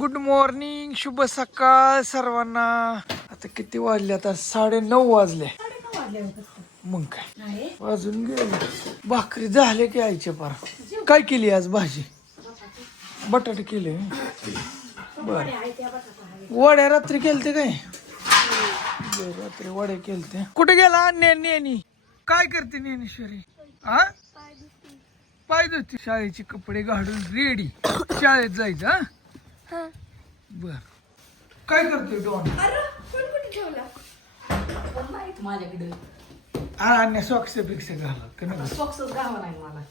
Good morning शुभ सकाळ सर्वांना. आता किती वाजले? आता साडे नऊ वाजले मग काय? वाजून गेले. भाकरी झाले की आईच्या पार. काय केली आज भाजी? बटाटे केले. बर. वड्या रात्री केलते काय? बरं, रात्री वड्या केलते. कुठे गेला ने नेनी? काय करते नेनेश्वरी हा पाय धुते शाळेचे कपडे घालून रेडी शाळेत जायचं हा? बर. काय करतोय डॉन? माझ्याकडे. आणि सॉक्स पिक्स घाला का नाही? सॉक्सच गावा नाही मला.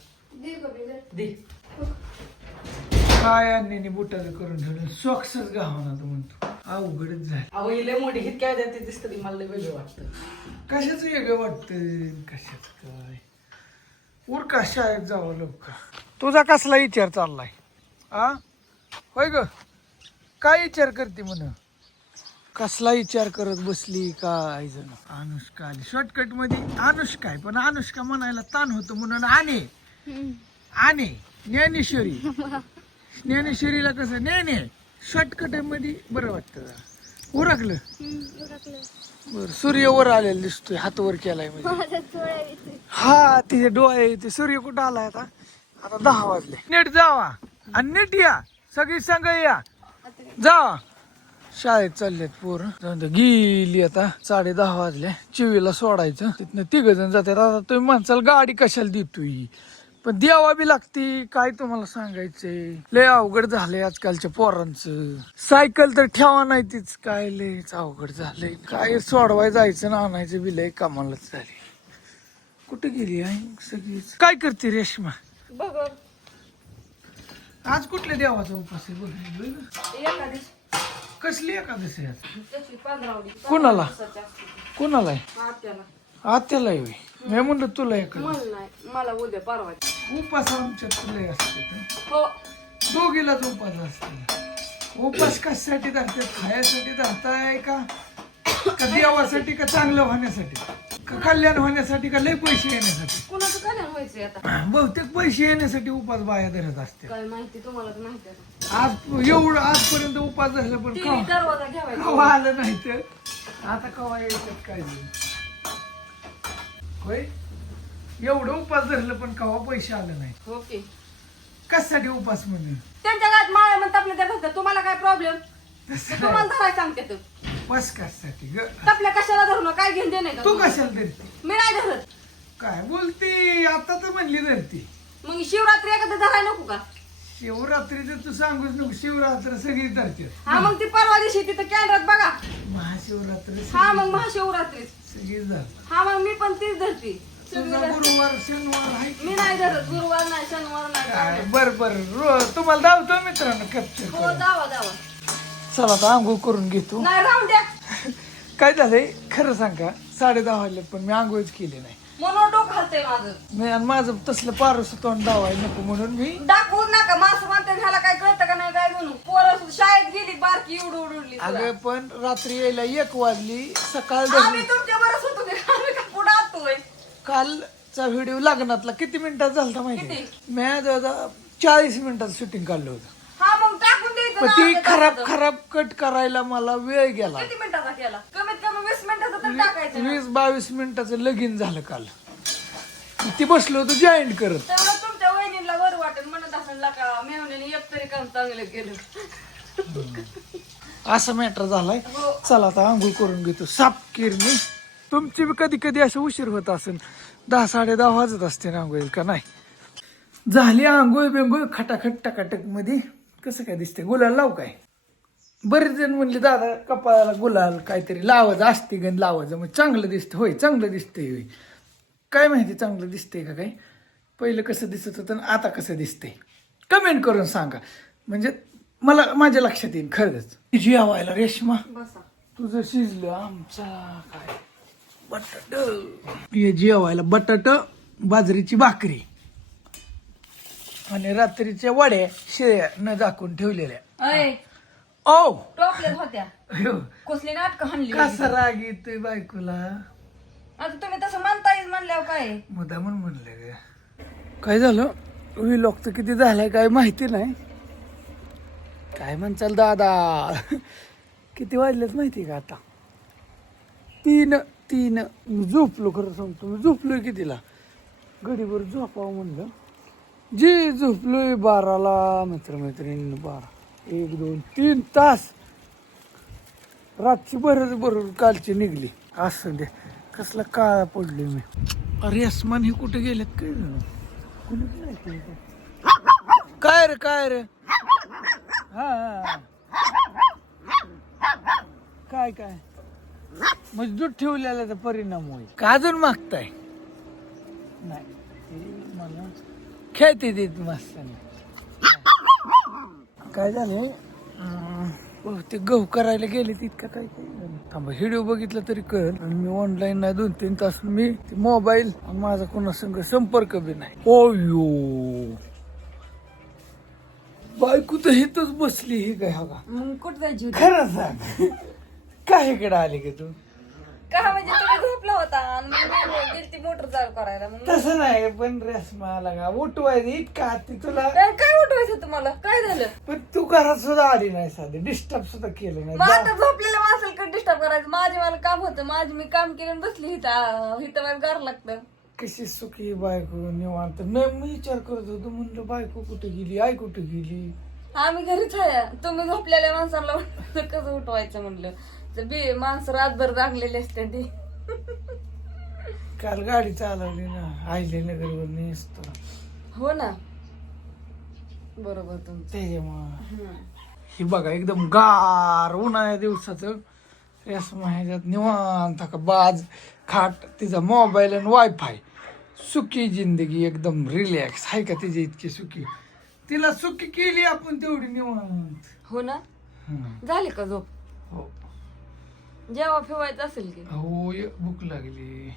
दे काय आणि बुटाचं करून ठेवलं? सॉक्सच घावणार म्हणतो. अवघडच झालं. अहो लय मोठी हित काय ते दिसतं ते मला लय वेगळं वाटतं. कशाच वेगळं वाटतंय कशात काय? उर का शाळेत जावं लोक. तुझा कसला विचार चाललाय? आ? होय ग? काय विचार करते म्हण? कसला विचार करत बसली काय जण. अनुष्का आली. शॉर्टकटमध्ये अनुष्का आहे पण अनुष्का म्हणायला ताण होतो म्हणून आणे आणे ज्ञानेश्वरी. ज्ञानेश्वरीला कसं ने ने. शॉर्टकटमध्ये बरं वाटतं जरा. उरकलं. बर सूर्य वर आलेला दिसतोय हात वर केलाय म्हणजे. हा तिचे डोळे ते सूर्य कुठं आलाय आता? आता दहा वाजले. नीट जावा. आणि नीट या. सगळी संघ या. जा. शाळेत चाललेत पोर. गेली आता. साडे दहा वाजले. चिवीला सोडायचं. तिथनं तिघ जण जातात. आता तुम्ही माणसाला गाडी कशाला देतोय? पण द्यावा बी लागते. काय तुम्हाला सांगायचंय? लय अवघड झालंय आजकालच्या पोरांचं. सायकल तर ठेवा नाही तीच. काय लयच अवघड झालंय. काय सोडवाय जायचं ना आणायचं बी लय कामालाच झाली. कुठे गेली आहे सगळीच? काय करते रेश्मा? आज कुठल्या देवाचा उपास आहे बघ कसली एकादशी आहे आज? त्याची पंधरावडी. कोणाला? कोणाला आहे? आपल्याला आत्याला. आहे होय. मी म्हणलं तुला एखादं मला नाही. मला उद्या परवा. उपास आमच्यात तुला असते हो. दोघीलाच उपास असते उपास कशासाठी धरतात? खायासाठी धरताय का? का देवासाठी का चांगलं होण्यासाठी? का कल्याण होण्यासाठी का लय पैसे येण्यासाठी? कुणाचं कल्याण व्हायचंय आता? बहुतेक पैसे येण्यासाठी उपास बाया धरत असते काय माहिती तुम्हाला तर माहिती आहे. आज एवढं आजपर्यंत उपास झालं पण टीव्ही कवा दरवाजा ठेवायचा. कवा आलं नाही तर? आता कवा यायच्यात काय झालं? होय? एवढं उपास धरलं पण कवा पैसे आले नाही? ओके कशासाठी उपास म्हणजे त्यांच्या गावात माळ्या म्हणतात आपल्या त्या तुम्हाला काय प्रॉब्लेम तुम्हाला धरायला सांगते तू उपास कशासाठी ग. आपल्या कशाला धरून काय घेऊन दे नाही तू? कशाला धरते? मी नाही धरत. काय बोलते? आता तर म्हणली धरते. मग शिवरात्री एखादं धरायला नको का? शिवरात्रीचं तू सांगूच नको. शिवरात्र सगळी धरते हा मग ती परवा दिवशी तिथं कॅन्डात बघा. महाशिवरात्र हा मग महाशिवरात्रीच. सगळी धर हा मग मी पण तीच धरते. तुझा गुरुवार शनिवार आहे. मी नाही धरत. गुरुवार नाही शनिवार नाही काय. बर बर. रो- तुम्हाला दावतो मित्रांनो कॅप्चर हो दावा दावा चला आता आंघोळ करून घेतो. नाही राहून द्या. काय झालंय? खरं सांगा साडे दहा वाजले पण मी आंघोळच केली नाही. म्हणून डोकं हलतंय माझं. मी आणि माझं तसलं पारस तोंड दावाय नको म्हणून मी दाखवू नका मासं म्हणते ह्याला काय कळतं का नाही काय म्हणून? पोरं शाळेत गेली बारकी उड उड उडली. अगं पण रात्री यायला एक वाजली सकाळ आम्ही झाली तुमच्या बरंच होतो की आम्ही का पुढे आणतोय कालचा व्हिडिओ लग्नातला किती मिनिटात झालता माहिती मी जवळजवळ चाळीस मिनिटात शूटिंग काढलं होतं. हा मग टाकून द्यायचं पण ती खराब. खराब कट करायला मला वेळ गेला. किती मिनिटाचा केला कमीत कमी वीस मिनिटाचा तर टाकायचं ना. वीस बावीस मिनिटाचं लगीन झालं काल. ती बसलो होतो जॉईंट करत. तेवढं तुमच्या वहिनीला वर वाटेल म्हणत असेल का मेहण्याने एक तरी काम चांगलं केलं. असा मॅटर झालाय. हो. चला आता आंघोळ करून घेतो. साप किरणी. तुमची बी कधी कधी असं उशीर होत असेल. दहा साडे दहा वाजत असते ना आंघोळ का नाही? झाली आंघोळ बिंघोळ खटाखट टकाटकमध्ये. कसं काय दिसते गुलाल लाव काय? बरेच जण म्हणले दादा कपाळाला गुलाल काहीतरी लावायचं असते गण लावायचं. मग चांगलं दिसतं होय चांगलं दिसतंय होय. काय माहिती चांगलं दिसतंय का काय? पहिलं कसं दिसत होतं आणि आता कसं दिसतंय? कमेंट करून सांगा. म्हणजे मला माझ्या लक्षात येईल खरंच. जेवायला रेश्मा. बसा. तुझं शिजलं आमचा काय? बटाट. हे जेवायला बटाट बाजरीची भाकरी. आणि रात्रीच्या वड्या शेळ्या न झाकून ठेवलेल्या अय. ओ. टोपल्यात होत्या. कसली नाटक हाणली कसा राग येतोय बायकोला. आता तुम्ही तसं म्हणता येईल म्हणल्यावर काय? मुद्दा म्हणून म्हणलं ग. काय झालं? विलॉक तर किती झालाय काय माहिती नाही. काय म्हणचाल दादा? किती वाजलेच माहिती का आता? तीन तीन. झोपलो खरं सांगतो. मी झोपलोय कितीला? गडीवर झोपावं म्हणलं. जी झोपलोय बाराला मित्रमैत्रिणी बारा. एक दोन तीन तास. रातची बरोबर बरोबर कालची निघली. असं दे. कसला काळा पडलोय मी. अरे अस्मान हे कुठे गेलेत काय? कुणी गेलं काय रे काय रे? हा काय काय? म्हणजे ठेवलेला परिणाम होईल. का अजून मागताय? नाही. मला खेळते देत मस्त. काय झाले? ते गहू करायला गेले तितकं काय काय. थांबा व्हिडिओ बघितला तरी कळेल. मी ऑनलाईन नाही दोन तीन तास मी मोबाईल माझा कोणासंग संपर्क बी नाही. ओयो बायको तर हिथच बसली ही काय हा का? मग कुठं जायची खरं सांग. काय इकडे आली का तू? का म्हणजे तुम्ही झोपला होता? आणि मग मी गेलती मोटर चालू करायला मग तसं नाही पण रेसमा आला का? उठवायचं इतका हाती तुला. काय काय उठवायचं तुम्हाला? काय झालं? पण तू घरात सुद्धा आली नाही साधी डिस्टर्ब सुद्धा केलं नाही. मग आता झोपलेल्या माणसाला कधी डिस्टर्ब करायचं? माझे मला काम होतं माझे मी काम केलं आणि बसली इथं. इथं मला गार लागतं. कशी सुखी बायको निवांत. मी विचार करत होतो म्हणलं बायको कुठे गेली? आई कुठे गेली? आम्ही घरीच आहे. तुम्ही झोपलेल्या माणसाला कसं उठवायचं म्हणलं? तर बी माणसं रातभर जागलेली असते ती. काल गाडी चालवली ना आयले नगरवर नेसतो. हो ना. बरोबर तुमचं. त्याच्यामुळं. हम्म. ही बघा एकदम गार उन्हाळ्या दिवसाचं रेसमा ह्याच्यात निवांत का बाज खाट तिचा मोबाईल आणि वायफाय सुखी जिंदगी एकदम रिलॅक्स आहे का तिची इतकी सुखी? तिला सुखी केली आपण तेवढी निवांत. हो ना. हम्म. झाली का झोप? हो. जेव्हा फिवायचं असेल की. हो ये भूक लागली.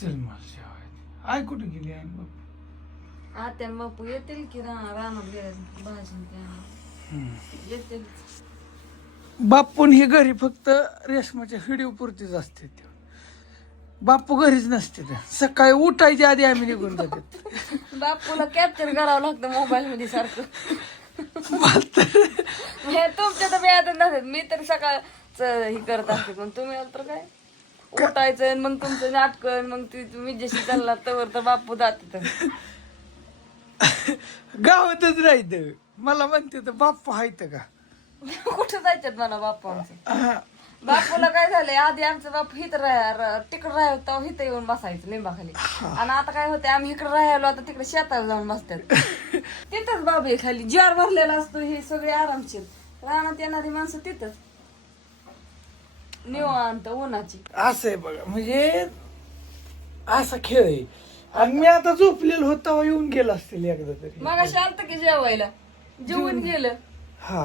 चल मला जेवायचं आई कुठे गेली आई? बाप. आत्या आणि बापू येतील की रा रानात गेल्या भाजी त्या येतील. बापून ही घरी फक्त रेशमाच्या व्हिडिओ पुरतीच असते ते. बापू घरीच नसते ते. सकाळी उठायच्या आधी आम्ही निघून जाते. बापूला कॅप्चर करावं लागतं मोबाईल मध्ये सारखं. हे तुमच्या तर व्याज नसत मी तर सकाळच हे करत असते. पण तुम्ही तर काय? उठायचं आणि मग तुमचं नाटकं मग ती तुम्ही जशी चालला तर तर बापू जाते गावातच राहत. मला म्हणते तर बाप्पा आहेत का? कुठं जायच्यात मला बापू आमचं. बापूला काय झालंय आधी आमचं बापू हिथं राहा तिकडं राहायला हिथं येऊन बसायचं लिंबाखाली. आणि आता काय होतंय आम्ही इकडे राहायलो आता तिकडे शेतावर जाऊन बसतात तिथंच बाबू खाली. ज्वार भरलेला असतो हे सगळे आरामशीर. रानात येणारी माणसं तिथंच. निवांत उन्हाची. असं आहे बघा म्हणजे असा खेळ आहे. आणि मी आता झोपलेलो होतो तेव्हा येऊन गेला असतील एकदा तरी. मग शांत की जेवायला? जेवून गेलं. हा.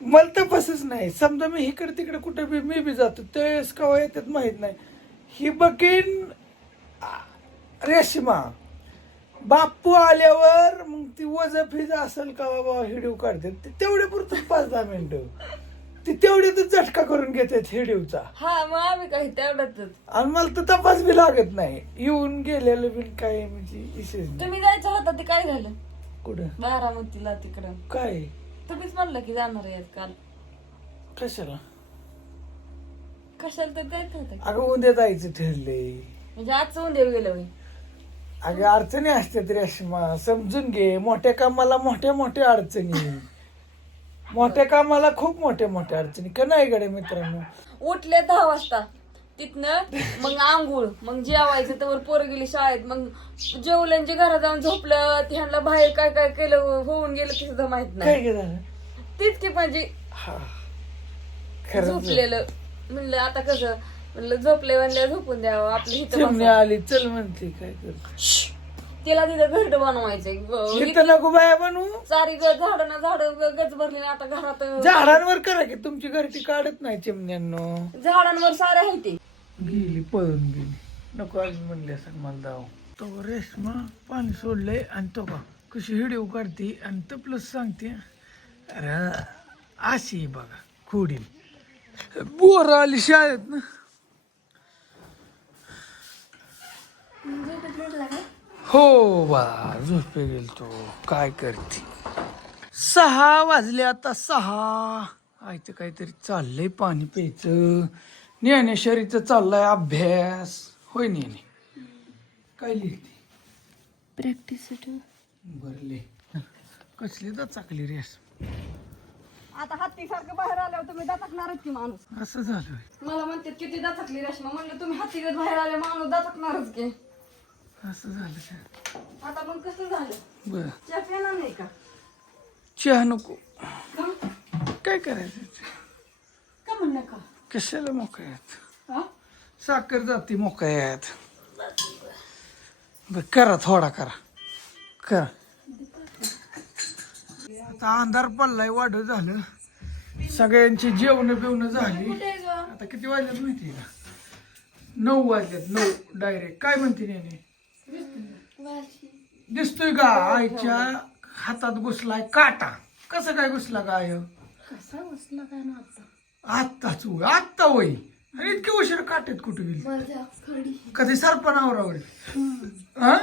मला तपासच नाही. समजा मी इकडे तिकडे कुठे बी मी बी जातो त्यावेळेस कवा येतात माहीत नाही. ही बकीन आ, रेशमा. बाप्पू आल्यावर मग ती वज फिज असेल का बाबा हिडिओ काढतात ते तेवढे पुरतं पाच दहा मिनिटं. ते तेवढ्यातच झटका करून घेतात हिडिओचा हा मग आम्ही काही तेवढंच. आणि मला तर तपास बी लागत नाही. येऊन गेलेलं बी काय म्हणजे विशेष नाही. तुम्ही जायचं होता ते काय झालं? कुठं? बारामतीला तिकडं. काय? तुम्हीच म्हणलं की जाणार आहे काल. कशाला? कशाला तर जायचं होतं? अगं उद्या जायचं ठरलंय. म्हणजे आज उद्या गेलं होय. अगं अडचणी असतात रेशमा समजून घे. मोठ्या कामाला मोठ्या मोठ्या अडचणी मोठ्या कामाला खूप मोठ्या मोठ्या अडचणी. का नाही गड्या मित्रांनो? उठले दहा वाजता. तिथनं मग आंघोळ मग जेवायचं तर पोरं गेली शाळेत. मग जेवल्यांच्या घरात जाऊन झोपलं त्यांना बाहेर काय काय केलं होऊन गेलं ते सुद्धा माहीत काय नाही गे झालं म्हणजे हा. खरंच. झोपलेलं. म्हणलं आता कसं? म्हणलं झोपले म्हणल्या झोपून द्यावं. आपलं इथं चिमणी बसावं. आली चल म्हणते काय कर तिला तिथं घरट बनवायचंय. इथं नको बाया बनवू. सारी ग झाड ना झाड गच भरली आता घरात. झाडांवर करा की तुमची घरटी काढत नाही चिमण्यांनो. झाडांवर सारे आहे ते. गेली पळून गेली. नको आज म्हणले असं मला दाव तो रेशमा पाणी सोडलंय आणि तो का कशी हिडिओ काढते आणि तो प्लस सांगते अरे अशी बघा खोडी बोर आली शाळेत ना हो बा झोपे गेल तो काय करते? सहा वाजले आता सहा. आयचं काहीतरी चाललंय पाणी प्यायचं. ज्ञानेश्वरीचं चाललाय अभ्यास. होय नेने? काय लिहिते? प्रॅक्टिस भरले कसली तर चाकली रेस आता हत्ती सारखं बाहेर आल्यावर तुम्ही दातकणारच की माणूस. असं झालं. मला म्हणते किती दातकली रेशमा म्हणलं तुम्ही हत्तीगत बाहेर आले माणूस दातकणारच की. असं झालं का? आता मग कसं झालं? बर. चहा पिणार नाही का? चहा नको. का काय करायचं का म्हणणं का कशाला मोकळ्यात? हा? साखर जाते मोकळ्यात. बर करा थोडा करा. करा. आता अंधार पडलाय वाढ झालं. सगळ्यांची जेवण बिवणं झाली? आता किती वाजल्यात माहिती का? नऊ वाजल्यात नऊ डायरेक्ट काय म्हणते नेने? दिसतोय का? आईच्या हातात घुसलाय काटा. कसं काय घुसला काय कसा बसला काय ना आता? आत्ताच होय आत्ता होय. आणि इतके उशीर काटेत कुठे गेली? माझ्या खडी. कधी सरपणावर हा?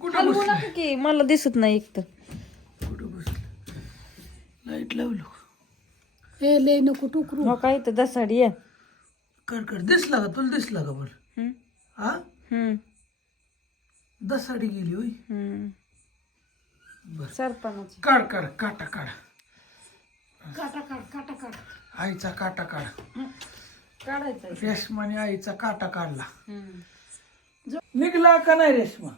कुठं बसलं नका की मला दिसत नाही एक तर. कुठं बसलं लाइट लावलो. हे लय नको टुकरू. हो काय तर दसाडी आहे. कर कर. दिसला का? तुला दिसला का बरं? हम्म, हा? दसाडी गेली होय? हम्म. बर. सरपणाची काढ काढ काटा काढ. काटा काढ काटा काढ. आईचा काटा काढ. काढायचा रेशमाने आईचा काटा काढला. निघला का नाही रेशमा?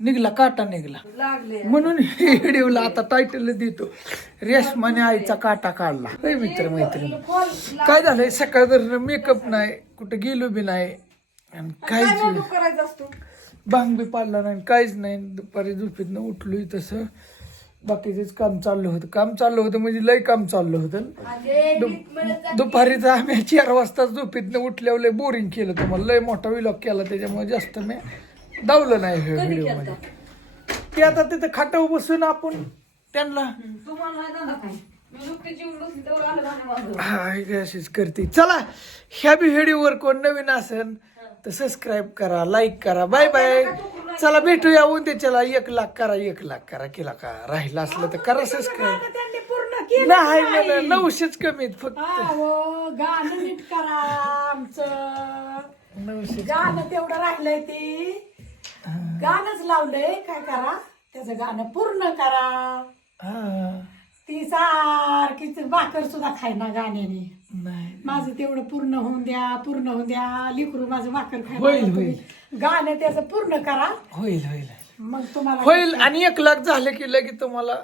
निघला काटा निघला. लागले. म्हणून व्हिडिओला आता टायटल देतो. रेशमाने आईचा काटा काढला. मित्र मैत्रिणी काय झालंय? सकाळ मेकअप नाही कुठं गेलो बी नाही. आणि काहीच करायचं असतो? भांग बी पाडला नाही काहीच नाही. दुपारी झोपेतनं उठलोय तसं. बाकीचेच काम चाललं होतं. काम चाललं होतं म्हणजे लय काम चाललं होतं. दु- दुपारीचं आम्ही चार वाजता झोपेतनं उठल्यावर लय बोरिंग केलं तुम्हाला लय मोठा विलॉग केला त्याच्यामुळे जास्त मी दावलं नाही व्हिडिओमध्ये. ते आता तिथं खाटावर बसून आपण त्यांना तुम्हाला नाही दादा काय? मी नुकती जीवन बसली तेवढं आलं गाणं वाजवलं. हा हे अशीच करते. चला ह्या बी व्हिडिओवर कोण नवीन असेल तर सबस्क्राईब करा लाईक करा. बाय बाय चला भेटूया चला एक लाख करा एक लाख करा. केला का? राहिला असलं तर करा सबस्क्राईब पूर्ण केलं नाही मला नऊशेच कमी आहेत फक्त गाणं नीट करा आमचं. नऊशे गाणं तेवढं राहिलंय ते. गाणंच लावलंय. काय करा? त्याचं गाणं पूर्ण करा. हा. ती सारखीच भाकर सुद्धा खायना गाण्याने. नाही. माझं तेवढं पूर्ण होऊन द्या पूर्ण होऊन द्या लिकरू माझं भाकर होईल, खायला होईल. गाणं त्याचं पूर्ण करा. होईल होईल मग तुम्हाला होईल आणि एक लाख झाले की लगे तुम्हाला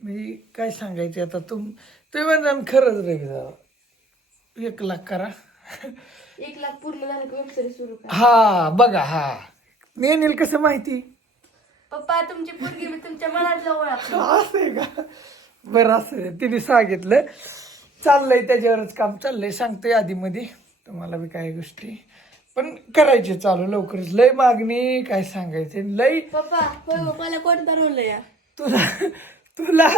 मी काय सांगायचे आता तुम तुम्ही म्हणा खरंच रे जावं. एक लाख करा. एक लाख पूर्ण झालं की सुरू करा. हा बघा हा. नेनेल कसं माहिती? पप्पा तुमची पोरगी मी तुमच्या मनातलं ओळख असं आहे का? बरं असं. तिने सांगितलं. चाललंय त्याच्यावरच काम चाललंय. सांगतोय आधी मध्ये तुम्हाला बी काही गोष्टी. पण करायचे चालू लवकरच. लय मागणी काय सांगायचे? लय पप्पा मला कोण तुला तुला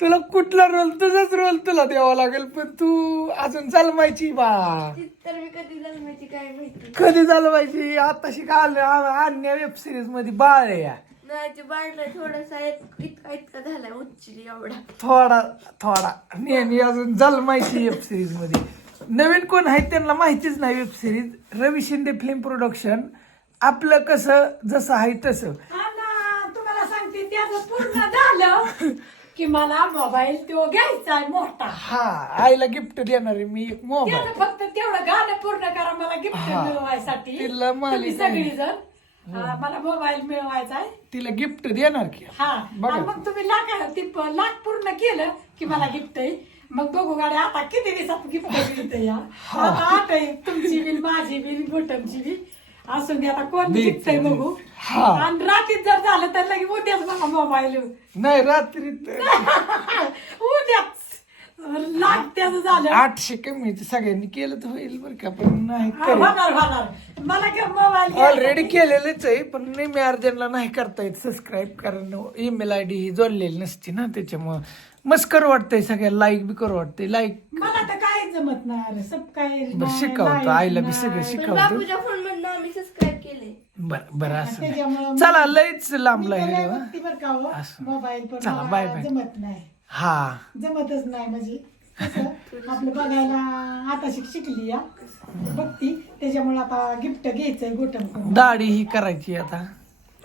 तुला कुठला रोल तुझाच रोल तुला द्यावा लागेल. पण तू अजून चालवायची बा. तर मी कधी झालं माहिती काय माहिती? कधी चालवायची आताशी का अन्य वेब सिरीजमध्ये बाळ आहे या. नाही ते बाळला थोडासा इतका इतका झालाय उच्चली एवढा. थोडा थोडा. नेहमी अजून जन्मायची वेब सिरीजमध्ये. नवीन कोण आहेत त्यांना माहितीच नाही web series Ravi Shinde film production आपलं कसं जसं आहे तसं. हा ना, तुम्हाला सांगते त्याचं पूर्ण झालं की मला मोबाईल तो घ्यायचा आहे मोठा. हा आईला गिफ्ट देणार आहे मी एक मोबाईल. त्याचं फक्त तेवढं गाणं पूर्ण करा मला गिफ्ट हा. मिळवायसाठी. तिला मालिक तुम्ही आहे. सगळी जण मला मोबाईल मिळवायचा आहे. तिला गिफ्ट देणार की. हा बघा. आणि मग तुम्ही लाख ती प- लाख पूर्ण केलं की मला गिफ्ट आहे. मग बघू गाडी आता किती दिवसात गिफ्ट मिळते या. आता आठ आहे तुमची बिल माझी बिल गोटमची बिल. असून दे आता कोण दे गिफ्ट आहे दे. बघू. हा. आणि रात्रीत जर झालं तर लगे उद्याच मला मोबाईल नाही रात्री उद्याच. लाख त्याचं झालं आठशे कमी आहे, ते सगळ्यांनी केलं तर होईल बरं का पण नाही हा, होणार होणार मला काय मोबाईल ऑलरेडी केलेलंच आहे पण नेहमी अर्जनला नाही करता येत सबस्क्राईब कारण ईमेल आय डी ही जोडलेली नसते ना त्याच्यामुळं मस्त करू वाटतंय सगळ्या लाईक बी करू वाटतंय लाईक मला तर काहीच जमत नाही अरे सब काय बरं शिकवतो आईला बी. सगळं पण शिकवतो बापूच्या फोन मधनं आम्ही सबस्क्राईब केले बर बरं असं नाही. त्याच्यामुळं चला लईच लांब बरं का हो. असं. मोबाईल पण चला, मला बाय बाय. जमत नाही हा. जमतच नाही म्हणजे कसं आपलं बघायला आता शिक शिकली या. बघती. त्याच्यामुळे आता गिफ्ट घ्यायचंय गोटम करून. दाढी ही करायची आता.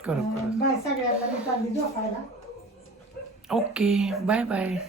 करू करू. बाय सगळ्यांना मी चालली झोपायला. Okay bye bye.